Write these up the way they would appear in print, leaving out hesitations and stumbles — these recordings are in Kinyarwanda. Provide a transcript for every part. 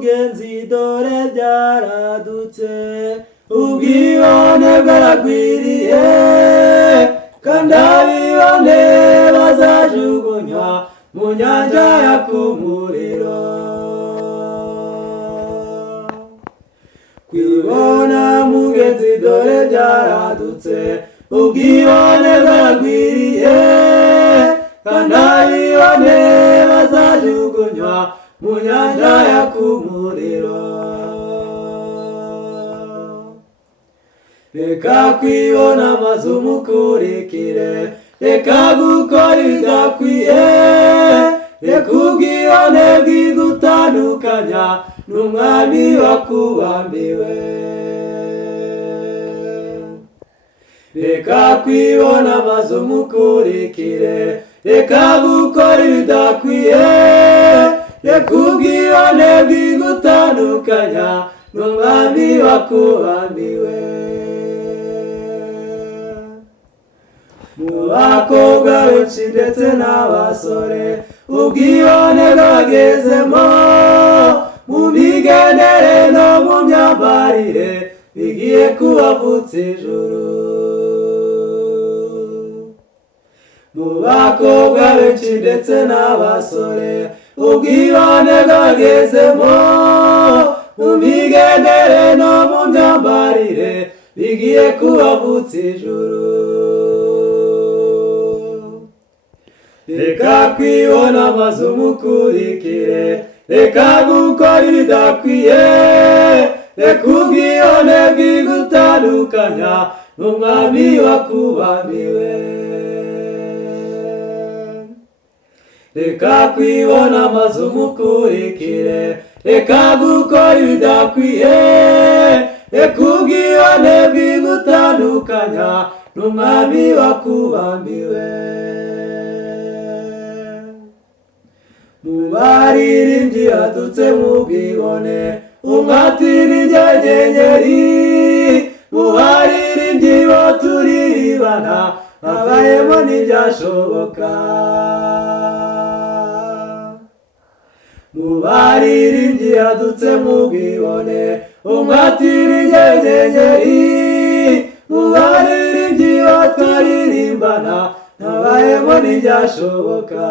mugenzi dore byaradutse, ubwibone bwaragwiriye, kandi abibone bazajugunywa mu nyanja yaka umuriro. Kwibona mugenzi dore byaradutse, ubwibone bwaragwiriye, kandi abibone bazajugunywa mu nyanja yaka umuriro. Reka kwibona maze umukurikire, reka gukora ibidakwiye, reka ubwibone bwigutandukanya n'umwami wakubambiwe. Reka kwibona maze umukurikire, reka gukora ibidakwiye, reka ubwibone bwigutandukanya n'umwami wakubambiwe. Mu bakobwa benshi ndetse n'abasore ubwibone bwagezemo, mu migendere no mu myambarire bigiye kubavutsa ijuru. Mu bakobwa benshi ndetse n'abasore ubwibone bwagezemo, mu migendere no mu myambarire bigiye kubavutsa ijuru. Reka kwibona maze umukurikire, reka gukora ibidakwiye, reka ubwibone bwigutandukanya n'umwami wakubambiwe. Reka kwibona maze umukurikire, reka gukora ibidakwiye, reka ubwibone bwigutandukanya n'umwami wakubambiwe. Mu baririmbyi hadutse mu bwibone, umwatira inyenyeri, mu baririmbyi bo turirimbana habayemo ntibyashoboka. Mu baririmbyi hadutse mu bwibone, umwatira inyenyeri, mu baririmbyi bo turirimbana habayemo ntibyashoboka.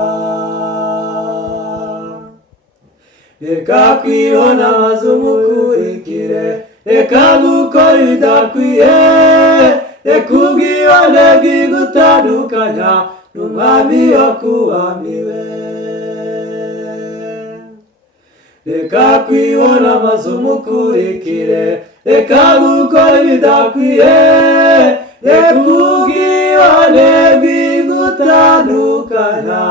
Reka kwibona maze umukurikire, reka gukora ibidakwiye, reka ubwibone bwigutandukanya n'umwami wakubambiwe. Reka kwibona maze umukurikire, reka gukora ibidakwiye, reka ubwibone bwigutandukanya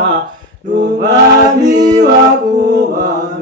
n'umwami wakubambiwe.